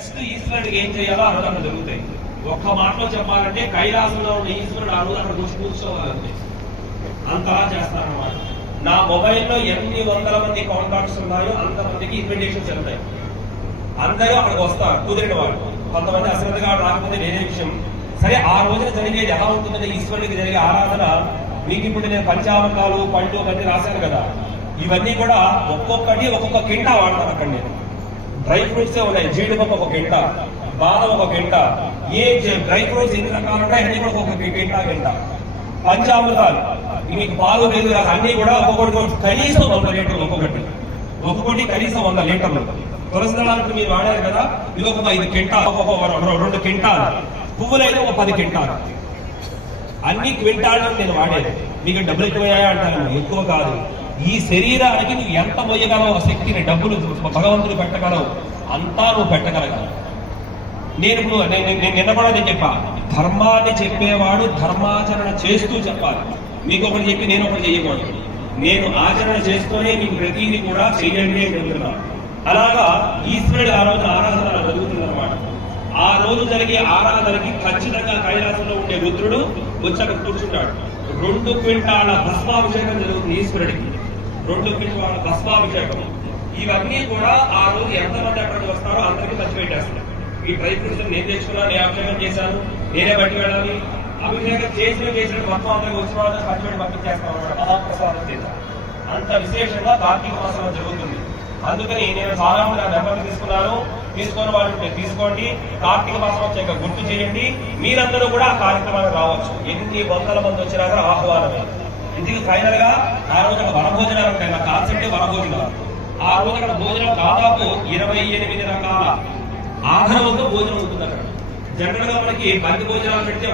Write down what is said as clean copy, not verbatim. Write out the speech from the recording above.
Next ఈశ్వరుడికి ఏం చేయాలో ఆ రోజు అక్కడ జరుగుతాయి. ఒక్క మాటలో చెప్పాలంటే కైలాసంలో ఉన్న ఈశ్వరుడు ఆ రోజు అక్కడ కూర్చోవాలంటే అంతలా చేస్తారన్నమాట. నా మొబైల్లో ఎన్ని వందల మంది కాంటాక్ట్స్ ఉన్నాయో అంతమందికి ఇన్విటేషన్స్ వెళ్తాయి. అందరూ అక్కడికి వస్తారు కుదిరిన వాళ్ళు. కొంతమంది అశ్రద్ధగా రాకపోతే వేరే విషయం. సరే, ఆ రోజున జరిగేది ఎలా ఉంటుందంటే ఈశ్వరుడికి జరిగే ఆరాధన మీకు ఇప్పుడు నేను పంచామృతాలు పళ్ళు అవన్నీ రాశాను కదా, ఇవన్నీ కూడా ఒక్కొక్కటి ఒక్కొక్క కింటా వాడతాను అక్కడ. నేను డ్రై ఫ్రూట్స్ ఉన్నాయి. జీడిపప్పు ఒక కింట, బాదం ఒక కింట, ఏ డ్రై ఫ్రూట్స్ ఎన్ని రకాలు ఉన్నాయి అన్ని కూడా ఒక్కొక్క కింట. పంచామృతాలు మీకు పాలు లేదు అన్ని కూడా ఒక్కొక్కటి కనీసం 100 లీటర్లు, ఒక్కొక్కటి కనీసం 100 లీటర్లు. తులసి దళాలకు మీరు వాడారు కదా, ఇది ఒక 5 కింటాలు, ఒక్కొక్క 2 కింటాలు. పువ్వులైతే ఒక 10 కింటాలు. అన్ని క్వింటాళ్ళని నేను వాడేది. మీకు డబ్బులు ఎక్కువయ్యాయా అంటాను, ఎక్కువ కాదు. ఈ శరీరానికి నువ్వు ఎంత పోయగలవు, ఆ శక్తిని డబ్బులు భగవంతుడు పెట్టగలవు, అంతా నువ్వు పెట్టగలగాలి. నేను నిన్న కూడా నేను చెప్పా, ధర్మాన్ని చెప్పేవాడు ధర్మాచరణ చేస్తూ చెప్పాలి. మీకు ఒకటి చెప్పి నేను ఒకటి చెయ్యకూడదు. నేను ఆచరణ చేస్తూనే మీకు ప్రతిదీ కూడా చెయ్యండి అని చెప్తున్నా. అలాగా ఈశ్వరుడి ఆ రోజు ఆరాధన జరుగుతుందన్నమాట. ఆ రోజు జరిగే ఆరాధనకి ఖచ్చితంగా కైలాసంలో ఉండే రుద్రుడు వచ్చి అక్కడ కూర్చుంటాడు. 2 క్వింటాల భస్మాభిషేకం జరుగుతుంది ఈశ్వరుడికి. 2 క్వింటాల భస్మాభిషేకం. ఇవన్నీ కూడా ఆ రోజు ఎంతమంది అక్కడికి వస్తారో అందరికీ పంచిపెట్టేస్తారు. ఈ డ్రై ఫ్రూట్స్ నేను తెచ్చుకున్నా, నేను అభిషేకం చేశాను, నేనే బట్టి వెళ్ళాలి. అభిషేకం చేసిన మొత్తం అందరికి వచ్చిన వాళ్ళని పంచిపెట్టి పంపించేస్తాం అన్నమాట. మహాప్రసాదం చేత అంత విశేషంగా కార్తీక మాసంలో జరుగుతుంది. అందుకని నేను చాలా మంది నా నెంబర్లు తీసుకున్నాను. తీసుకున్న వాళ్ళు తీసుకోండి. కార్తీక మాసం వచ్చాక గుర్తు చేయండి. మీరందరూ కూడా ఆ కార్యక్రమానికి రావచ్చు. ఎన్ని వందల మంది వచ్చినా కూడా ఆహ్వానమే. ఇంటికి ఫైనల్ గా ఆ రోజు వనభోజనాలు ఉంటాయి. నా కాన్సెప్టే వనభోజనాలు. ఆ రోజు అక్కడ భోజనం దాదాపు 28 రకాల ఆధారంతో భోజనం ఉంటుంది అక్కడ. జనరల్ గా మనకి 10 భోజనాలు పెడితే